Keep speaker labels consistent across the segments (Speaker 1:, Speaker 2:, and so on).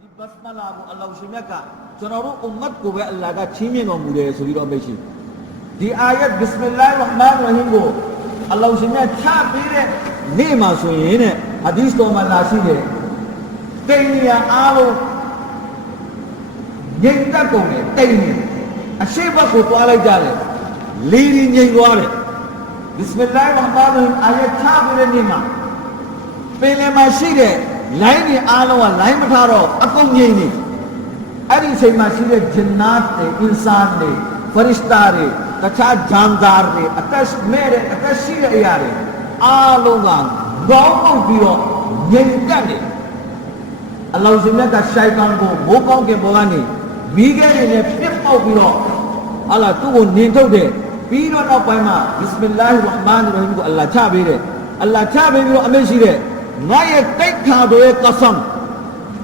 Speaker 1: ဒီဘတ်မလာကိုအလ္လာဟ်ရှင်မြတ်ကကျွန်တော်တို့အွမ်မတ်ကိုပဲအလ္လာဟ်ကချီးမြှင့်တော်မူတယ်ဆိုပြီးတော့မိတ်ရှိဒီအာယတ်ဘစ်မလာဟ်ရဟ်မာန်ရဟီမ်ကိုအလ္လာဟ်ရှင်မြတ်ချပေးတဲ့နေ့မှာဆိုရင်တဲ့ဟာဒီသ်တော်မှာလာရှိတယ်တိမ်ညာအားလုံးငြိမ်သက်ကုန်တယ်တိမ်နေအရှိတ်ဘက်ကိုတွားလိုက်ကြတယ်လီရီငြိမ်သွားတယ်ဘစ်မလာဟ်ရဟ်မာန်ရဟီမ်အာယတ်ချပေးတဲ့နေ့မှာပင်လယ်မှာရှိတဲ့ လိုင်းတွေအားလုံးကလိုင်းမထားတော့အကုန်ငြိမ်နေအဲ့ဒီအချိန်မှာရှိတဲ့ဂျင်နတ်တွေအင်ဆာန်တွေဖရစ်တာတွေတခြားဂျန်ဒါတွေအသက်မဲ့တဲ့အသက်ရှိတဲ့အရာတွေအားလုံးကခေါင်းပုတ်ပြီးတော့ငြိမ်တက်နေအလောင်းစင်မြတ်ကရှိုက်ကန်ကိုမိုးကောင်းကင်ပေါ်ကနေမိခဲတွေနဲ့ပြစ်ပေါက်ပြီးတော့ဟာလာသူ့ကိုနင်ထုတ်တယ်ပြီးတော့နောက်ပိုင်းမှာဘစ်မလာဟ်ရဟ်မာန်ရဟီမ်ကိုအလ္လာဟ်ချပေးတယ်အလ္လာဟ်ချပေးပြီးတော့အမေရှိတဲ့ ငါရဲ့တိတ်ခါတို့ရဲ့ကဆမ်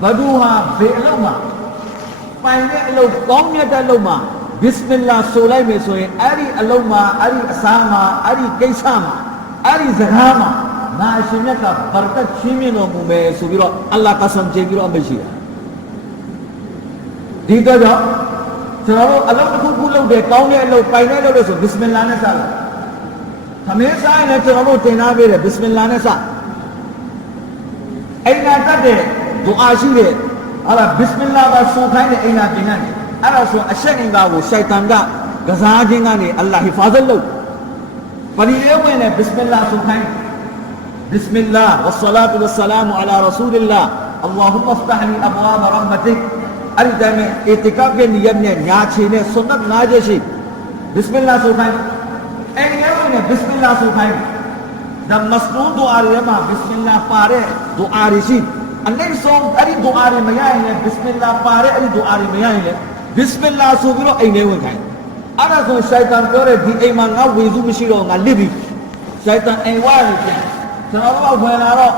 Speaker 1: ဘဒူဟာဘေအလုံးမှာပိုင်တဲ့အလုံးကောင်းမြတ်တဲ့အလုံးမှာဘစ်မလာဆိုလိုက်မယ်ဆိုရင်အဲ့ဒီအလုံးမှာအဲ့ဒီအစားမှာအဲ့ဒီကိစ္စမှာအဲ့ဒီစကားမှာငါအရှင်မြတ်ကဘာရကတ်ချင်းမြင်တော်မူမယ်ဆိုပြီးတော့အလ္လာဟ်ကဆမ်ချင်းပြီးတော့အမေရှိတယ်ဒီတော့ကြောင့်ကျွန်တော်တို့အလုံးတစ်ခုခုလုပ်တယ်ကောင်းတဲ့အလုပ်ပိုင်တဲ့အလုပ်လို့ဆိုဘစ်မလာနဲ့စတယ်သမင်းစားရင်လည်းကျွန်တော်တို့တင်ထားပေးတယ်ဘစ်မလာနဲ့စ အိမ်နာတတ်တဲ့ဒူအာရှိတဲ့ဟာလားဘစ်မလာကဆိုခိုင်းတဲ့အိမ်နာတင်ရတယ်အဲ့ဒါဆိုအဆက်အင်္ဂါကိုရှိုက်တန်ကကစားခြင်းကနေအလ္လာဟ်ဟီဖာဇတ်လုပ်ပရိလေဝင်နဲ့ဘစ်မလာဆိုခိုင်း بسم الله والصلاة والسلام على رسول الله اللهم افتح لي أبواب رحمتك အဲ့ဒီတိုင်းမှာအီတီကာဖ်ရဲ့နေရာနဲ့ညာချီနဲ့ဆွန်နတ်၅ချက်ရှိဘစ်မလာဆိုခိုင်းအဲ့ဒီရောက်နေဘစ်မလာဆိုခိုင်းဒါမစနူဒူအာရီမှာဘစ်မလာပါတဲ့ ဒူအာရီရှိအနိုင်ဆုံးအဲ့ဒီဒူအာရီမရရင်လည်းဘစ်မလာပါတဲ့အဲ့ဒီဒူအာရီမရရင်လည်းဘစ်မလာဆိုပြီးတော့အိမ်ထဲဝင်ခိုင်းအဲ့ဒါဆိုရှိုက်တန်ပြောတဲ့ဒီအိမ်မှာငါဝေစုမရှိတော့ငါလစ်ပြီရှိုက်တန်အိမ်ဝါရီပြန်ကျွန်တော်တို့ကဝင်လာတော့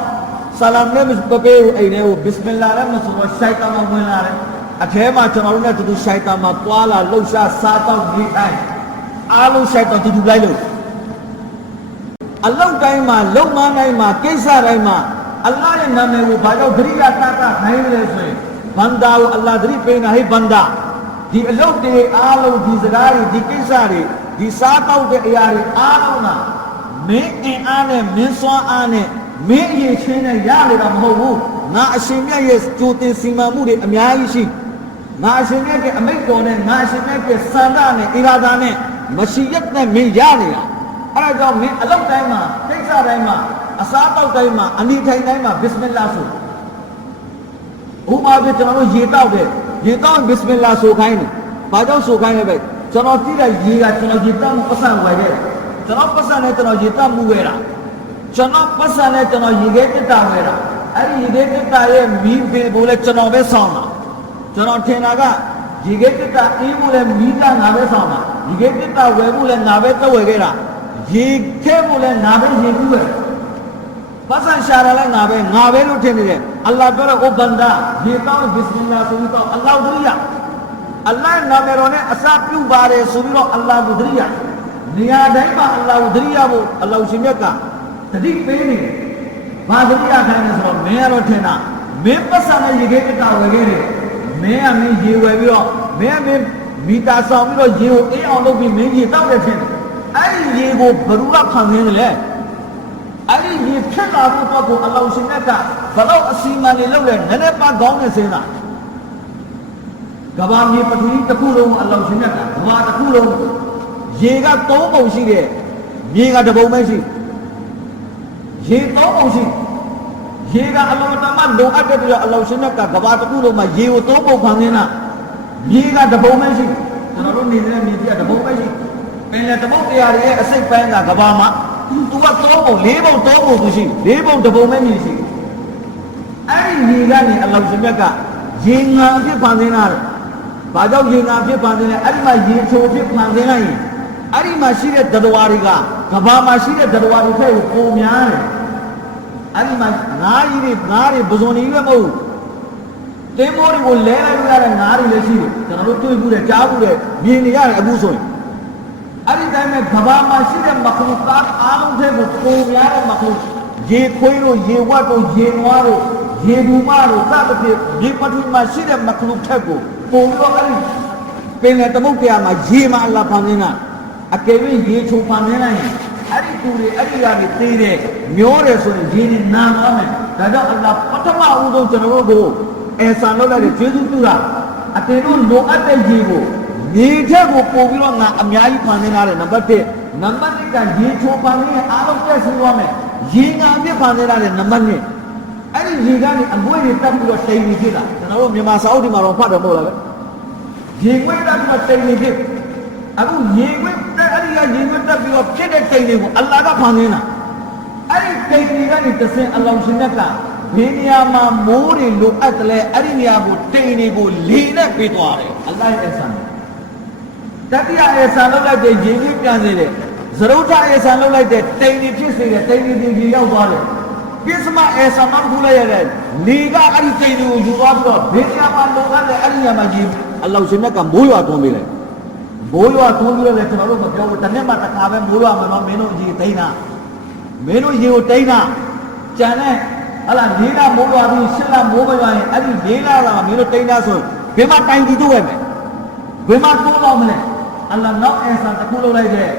Speaker 1: ဆလာမ်နဲ့မပေးဘူးအိမ်ထဲကိုဘစ်မလာလည်းမဆိုတော့ရှိုက်တန်ကဝင်လာတယ်အထဲမှာကျွန်တော်တို့နဲ့တူတူရှိုက်တန်မှာပွာလာလှုပ်ရှားစားတော့နေထိုင်အားလုံးရှိုက်တန်တူတူလိုက်လို့အလောက်တိုင်းမှာလုံမတိုင်းမှာကိစ္စတိုင်းမှာ အလ္လာဟ်ရဲ့နာမည်ကိုဘာကြောင့်ဂရိယာတတာနိုင်လဲဆိုရင်ဘန္တာကိုအလ္လာဟ်ဂရိပေးနာဟေးဘန္တာဒီအလောက်တွေအားလုံးဒီစကားတွေဒီကိစ္စတွေဒီစားတော့တဲ့အရာတွေအားလုံးကမင်းအင်အားနဲ့မင်းစွမ်းအားနဲ့မင်းအရေးချင်းနဲ့ရနေတာမဟုတ်ဘူးငါအရှင်မြတ်ရဲ့ကြိုတင်စီမံမှုတွေအများကြီးရှိငါအရှင်မြတ်ရဲ့အမိတ်တော်နဲ့ငါအရှင်မြတ်ရဲ့စန္ဒနဲ့ဣရာဒါနဲ့မရှိယက်နဲ့မင်းရနေတာအဲ့ဒါကြောင့်မင်းအလောက်တိုင်းမှာကိစ္စတိုင်းမှာ အစားတောက်တိုင်းမှာအနိထိုင်တိုင်းမှာဘစ်မလာဆိုဥပမာပြကျွန်တော်တို့ရေတောက်တယ်ရေတောက်ဘစ်မလာဆိုခိုင်းတယ်ဘာကြောင့်ဆိုခိုင်းလဲပဲကျွန်တော်ကြည့်တဲ့ရေကကျွန်တော်ရေတောက်မှုပတ်စံဝယ်ခဲ့တယ်ကျွန်တော်ပတ်စံနဲ့ကျွန်တော်ရေတောက်မှုဝယ်တာကျွန်တော်ပတ်စံနဲ့ကျွန်တော်ရေခဲတက်တာဝယ်တာအဲ့ဒီရေခဲတက်တာရဲ့မီးပေဖို့လဲကျွန်တော်ပဲဆောင်းတာကျွန်တော်ထင်တာကရေခဲတက်တာအေးဖို့လဲမီးကငါပဲဆောင်းတာရေခဲတက်တာဝယ်ဖို့လဲငါပဲတက်ဝယ်ခဲ့တာရေခဲဖို့လဲငါပဲရေကူးဝယ်ပတ် စံရှာရလဲငါပဲငါပဲလို့ထင်နေတယ်အလ္လာဟ်ပြောတော့အိုဘန္ဒါရေတောင်းဘစ်မလာဆိုပြီးတော့အလ္လာဟ်ဒူရီယာအလ္လာဟ်နာမည်တော်နဲ့အစာပြုပါတယ်ဆိုပြီးတော့အလ္လာဟ်ဒူရီယာနေရာတိုင်းမှာအလ္လာဟ်ဒူရီယာကိုအလ္လာဟ်ရှင်မြ တ်ကတတိပေးနေတယ်ဘာဒူရီယာခိုင်းလဲဆိုတော့မင်းကတော့ထင်တာမင်းပတ်စံနဲ့ရေခဲတက်တာဝယ်ခဲ့တယ်မင်းကမင်းရေဝယ်ပြီးတော့မင်းကမင်းမီတာဆောင်ပြီးတော့ရေကိုအေးအောင်လုပ်ပြီးမင်းရေတောက်တယ်ထင်တယ်အဲ့ဒီရေကိုဘယ်သူကဖန်ဆင်းတယ်လဲအဲ့ဒီရေဖြစ်လာဖို့တော့ကိုအလောင်းရှင်မြတ်ကဘလို့အစီအမံတွေလုပ်လဲနည်းနည်းပါကောင်းနေစင်းတာကဘာမြေပထဝီတစ်ခုလုံးအလောင်းရှင်မြတ်ကကဘာတစ်ခုလုံးရေကသုံးပုံရှိတယ်မြေကတစ်ပုံပဲရှိရေသုံးပုံရှိရေကအလောင်းတမလိုအပ်တဲ့ပြောအလောင်းရှင်မြတ်ကကဘာတစ်ခုလုံးမှာရေကိုသုံးပုံဖန်ဆင်းတာမြေကတစ်ပုံပဲရှိကျွန်တော်တို့နေတဲ့မြေကြီးကတစ်ပုံပဲရှိပင်လည်းတစ်ပုံတရားရဲ့အစိတ်ပိုင်းကကဘာမှာ သူကသုံးပုံ၄ပုံသုံးပုံသူရှိ၄ပုံတစ်ပုံပဲမြေရှိအဲ့ဒီရေကနေအလောင်းရှင်မြတ်ကရေငါအဖြစ်ဖန်ဆင်းတာတဲ့ဘာကြောင့်ရေငါအဖြစ်ဖန်ဆင်းလဲအဲ့ဒီမှာရေချိုအဖြစ်ဖန်ဆင်းလိုက်ရင်အဲ့ဒီမှာရှိတဲ့တရဝါတွေကကဘာမှာရှိတဲ့တရဝါတွေထက်ကိုပုံများတယ်အဲ့ဒီမှာငါးကြီးတွေငါးတွေပဇွန်ကြီးပဲမဟုတ်ဘူးတင်းမိုးတွေကိုလဲလိုက်လို့ရတဲ့ငါးတွေလည်းရှိတယ်ကျွန်တော်တို့တွေ့ဘူးတဲ့ကြားဘူးတဲ့မြင်နေရတယ်အခုဆိုရင်အဲ့ဒီတိုင်း မှာကဘာမှာရှိတဲ့မခလုကာတ်အားလုံးထက်ကိုပုံများတဲ့မခလုရေခွေးတို့ရေဝတ်တို့ရေနွားတို့ရရေဘူးမတို့စသဖြင့်မြေပထဝီမှာရှိတဲ့မခလုထက်ကိုပုံပြီးတော့အဲ့ဒီပင်လယ်သမုဒ္ဒရာမှာရေမှာအလ္လာဟ်ဖန်ဆင်းတာအကယ်၍ရေချိုဖန်ဆင်းလိုက်ရင်အဲ့ဒီသူတွေအဲ့ဒီကနေသေးတယ်မျောတယ်ဆိုရင်ရေနဲ့နာသွားမယ်ဒါကြောင့်အလ္လာဟ်ပထမဦးဆုံးကျွန်တော်တို့ကိုအဲဆန်လုပ်လိုက်တဲ့ကျေးဇူးပြုတာအတင်တို့လိုအပ်တဲ့ရေကို မြေထက်ကိုပို့ပြီးတော့ငါအများကြီးဖန်ဆင်းထားတယ်နံပါတ်1နံပါတ်2ကရေချိုဖန်ဆင်းရင်အားလုံးပြည့်စုံသွားမယ်ရေငါပြည့်ဖန်ဆင်းထားတယ်နံပါတ်2အဲ့ဒီရေကနေအငွေ့တွေတက်ပြီးတော့တိမ်နေဖြစ်တာကျွန်တော်တို့မြန်မာစာအုပ်ဒီမှာတော့ဖတ်တယ်မဟုတ်လားပဲရေငွေ့တက်ပြီးတော့တိမ်နေဖြစ်အခုရေငွေ့တက်အဲ့ဒီကရေငွေ့တက်ပြီးတော့ဖြစ်တဲ့တိမ်တွေကိုအလ္လာဟ်ကဖန်ဆင်းတာအဲ့ဒီတိမ်တွေကနေတဆင်အလောင်ရှင်မြတ်ကဘယ်နေရာမှာမိုးတွေလိုအပ်တယ်လဲအဲ့ဒီနေရာကိုတိမ်တွေကိုလေနဲ့ပေးသွားတယ်အလ္လာဟ်ရဲ့ဆန် တတိယရဲ့ဆန်လောက်လိုက်တဲ့ရေကြီးပြန်စေတယ်သရုတ်ထရဲ့ဆန်လောက်လိုက်တဲ့တိမ်တွေဖြစ်စေတယ်တိမ်တွေကြီးရောက်သွားတယ်ပြစ္စမအဲဆာမန်ဖူလိုက်ရတဲ့လေကအဲ့ဒီစိတ်တွေကိုယူသွားပြီးတော့ဘေးနေရာမှာလုံကတဲ့အဲ့ဒီနေရာမှာကြီးအလောက်ရှင်မြတ်ကမိုးရွာသွန်းပေးလိုက်မိုးရွာသွန်းပြီးတော့လည်းကျွန်တော်တို့မပြောဘူးတစ်နှစ်မှတစ်ခါပဲမိုးရွာမှာတော့မင်းတို့ကြီးတိန်းတာမင်းတို့ရေကိုတိန်းတာကြံတဲ့ဟလာလေးကမိုးရွာပြီးရှစ်လမိုးမရွာရင်အဲ့ဒီလေးကလာမင်းတို့တိန်းတာဆိုဘယ်မှာတိုင်ကြည့်တော့ရမယ်ဘယ်မှာတိုးတော့မလဲ အလ္လာဟ်နောက်အဲဆာတစ်ခုလုပ်လိုက်တဲ့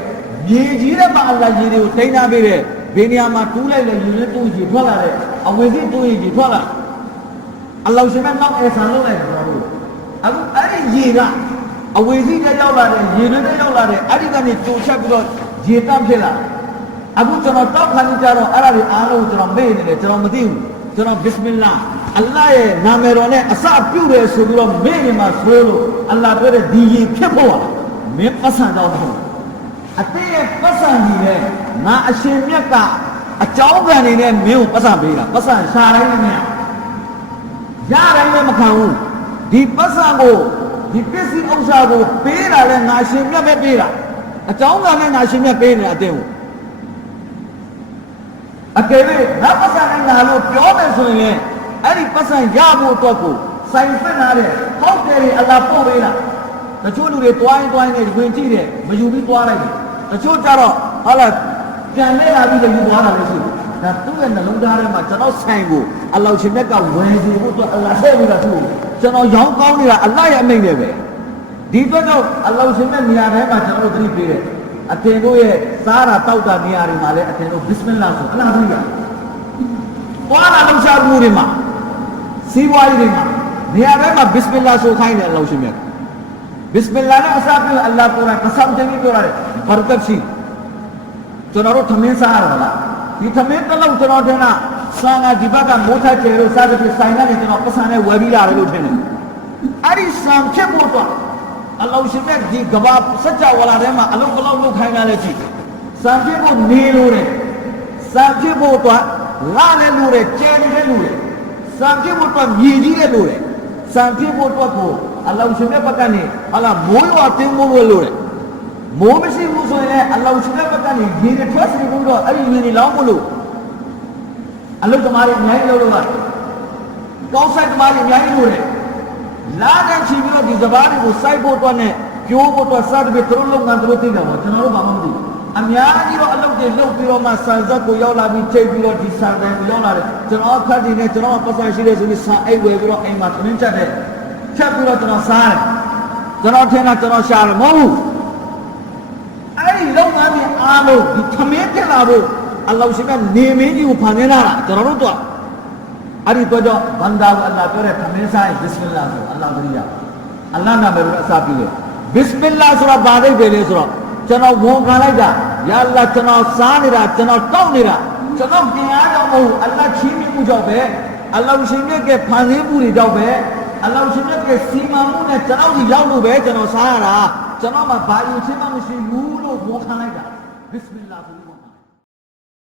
Speaker 1: မြေကြီးထဲမှာအလ္လာဟ်ရေတွေကိုတိန်းတာပေးတဲ့ဘယ်နေရာမှာတူးလိုက်လဲယူလဲတူးကြည့်ထွက်လာတဲ့အဝင်စီတူးရင်ကြည့်ထွက်လာအလ္လာဟ်ရှင်မနောက်အဲဆန်လုပ်လိုက်တယ်ကျွန်တော်တို့အခုအဲ့ဒီရေကအဝင်စီတက်ရောက်လာတဲ့ရေတွေတက်ရောက်လာတဲ့အဲ့ဒီကနေကြိုချက်ပြီးတော့ရေတက်ဖြစ်လာအခုကျွန်တော်တောက်ခံကြတော့အဲ့ဒါတွေအားလုံးကျွန်တော်မေ့နေတယ်ကျွန်တော်မသိဘူးကျွန်တော်ဘစ်မင်လာအလ္လာဟ်ရဲ့နာမည်တော်နဲ့အစပြုတယ်ဆိုပြီးတော့မေ့နေမှာဆိုလို့အလ္လာဟ်ပြောတဲ့ဒီရေဖြစ်ဖို့อ่ะ မင်းပတ်စံတော့မဟုတ်ဘူးအတိရဲ့ပတ်စံကြီးနဲ့ငါအရှင်မြတ်ကအကြောင်းခံနေနဲ့မင်းကိုပတ်စံပေးတာပတ်စံရှာတိုင်းနဲ့မရရတိုင်းလည်းမခံဘူးဒီပတ်စံကိုဒီပစ္စည်းဥစ္စာကိုပေးတာလဲငါရှင်မြတ်ပဲပေးတာအကြောင်းခံနဲ့ငါရှင်မြတ်ပေးနေတဲ့အတင်းကိုအကယ်၍ငါပတ်စံနဲ့ငါလို့ပြောမယ်ဆိုရင်လည်းအဲ့ဒီပတ်စံရဖို့အတွက်ကိုစိုင်ဖက်လာတဲ့ဟောက်တယ်အလ္လာဟ်ပို့ပေးတာ တချို့လူတွေတွိုင်းတွိုင်းနေဝင်ကြည့်တယ်မယူပြီးတွားလိုက်တယ်တချို့ကြတော့ဟာလာပြန်လဲလာပြီးလည်းယူသွားတာလည်းရှိတယ်။ဒါသူ့ရဲ့နှလုံးသားထဲမှာကျွန်တော်ဆိုင်ကိုအလောင်ရှင်မြတ်ကဝယ်စီဖို့အတွက်အလ္လာဟ်ဆက်ပြီးတာသူ့ကိုကျွန်တော်ရောင်းကောင်းနေတာအလ္လာဟ်ရဲ့အမိန့်နဲ့ပဲ။ဒီအတွက်တော့အလောင်ရှင်မြတ်နေရာထဲမှာကျွန်တော်တို့သတိပေးတယ်။အသင်တို့ရဲ့စားတာတောက်တာနေရာတွေမှာလည်းအသင်တို့ဘစ်မင်လာဆိုအလ္လာဟ်သတိရ။သွားလာလုံရှားမှုတွေမှာစီးပွားရေးတွေမှာနေရာထဲမှာဘစ်မင်လာဆိုခိုင်းတယ်အလောင်ရှင်မြတ်။ဘစ်မင်လာနဲ့အစားပြုအလ္လာဟ်ကို ယ်တိုင်ကဆမ်တင်ပြီးပြောရတယ်ဘာရကတ်ရှိကျွန်တော်တို့သမင်းစားရတာလားဒီသမင်းတစ်လုံးကျွန်တော်တင်တာဆာငါဒီဘက်ကမိုးထက်ကျဲလို့စားတဲ့ပြဆိုင်ကနေကျွန်တော်ပတ်စံနဲ့ဝယ်ပြီးလာတယ်လို့ထင်တယ်အဲ့ဒီဆမ်ဖြစ်ဖို့တော့အလောရှင်မြတ်ဒီကဘာစัจ java လာထဲမှာအလုံးဘလောက်လုတ်ခိုင်းတာလဲကြည့်ဆမ်ဖြစ်ဖို့နေလို့တယ်ဆမ်ဖြစ်ဖို့တော့လာလည်းလို့တယ်ကျဲလည်းလို့တယ်ဆမ်ဖြစ်ဖို့တော့မြည်ကြီးလည်းလို့တယ်ဆမ်ဖြစ်ဖို့တော့ကိုအလောရှင်မြတ်ဘက်ကနေဟာလာမိုးရွာတင်းမိုးလို့လို့တယ်မိုးမရှိဘူးဆိုရင်လည်းအလောရှင်မြတ်ဘက်ကနေရေတွေထွက်စီပြီးတော့အဲ့ဒီရေတွေလောင်းမလို့အလုတ်သမားတွေအများကြီးလုပ်လို့ကကောင်းဆိုင်သမားတွေအများကြီးလို့တယ်လာတဲ့ချီပြီးတော့ဒီစပားတွေကိုစိုက်ဖို့တော့နဲ့ပြိုးဖို့တော့စသဖြင့်သူတို့လုပ်ငန်းသူတို့သိတာပေါ့ကျွန်တော်တို့ဘာမှမသိဘူးအများကြီးတော့အလုပ်တွေလုပ်ပြီးတော့မှဆန်ဆက်ကိုရောက်လာပြီးချိန်ပြီးတော့ဒီဆန်တယ်ကိုရောက်လာတယ်ကျွန်တော်အခက်တွေနဲ့ကျွန်တော်ပတ်စံရှိတယ်ဆိုပြီးဆန်အိတ်ဝယ်ပြီးတော့အိမ်မှာသမင်းချက်တ ယ်ချက်ပြီးတော့ကျွန်တော်စားတယ်ကျွန်တော်ထင်တာကျွန်တော်ရှာတယ်မဟုတ်ဘူးအဲ့ဒီလုပ်ငန်းတွေအားလုံးဒီသမင်းပြလာဖို့အလောရှိကနေမင်းကြီးကိုဖန်နေလာတာကျွန်တော်တို့တော့အဲ့ဒီတော့ကြောင့်ဘန္တာကိုအလ္လာဟ်ပြောတဲ့သမင်းစားရင်ဘစ်မင်လာဆိုအလ္လာဟ်တရိယာအလ္လာဟ်နာမည်ကိုအစပြုတယ်ဘစ်မင်လာဆိုတာဘာသိပဲလဲဆိုတော့ကျွန်တော်ဝန်ခံလိုက်တာယာအလ္လာဟ်ကျွန်တော်စားနေတာကျွန်တော်တောက်နေတာကျွန်တော်ပြင်အားကြောင့်မဟုတ်ဘူးအလ္လာဟ်ချီးမြှင့်မှုကြောင့်ပဲအလ္လာဟ်ရှင်မြတ်ကဖန်ဆင်းမှုတွေကြောင့်ပဲ အလ္လာဟ်ရှင်မြတ်ကစီမံမှုနဲ့ကျွန်တော်ဒီရောက်လို့ပဲကျွန်တော်စားရတာကျွန်တော်မှဘာယူချင်းမှမရှိဘူးလို့ဝန်ခံလိုက်တာဘစ်မင်လာဆို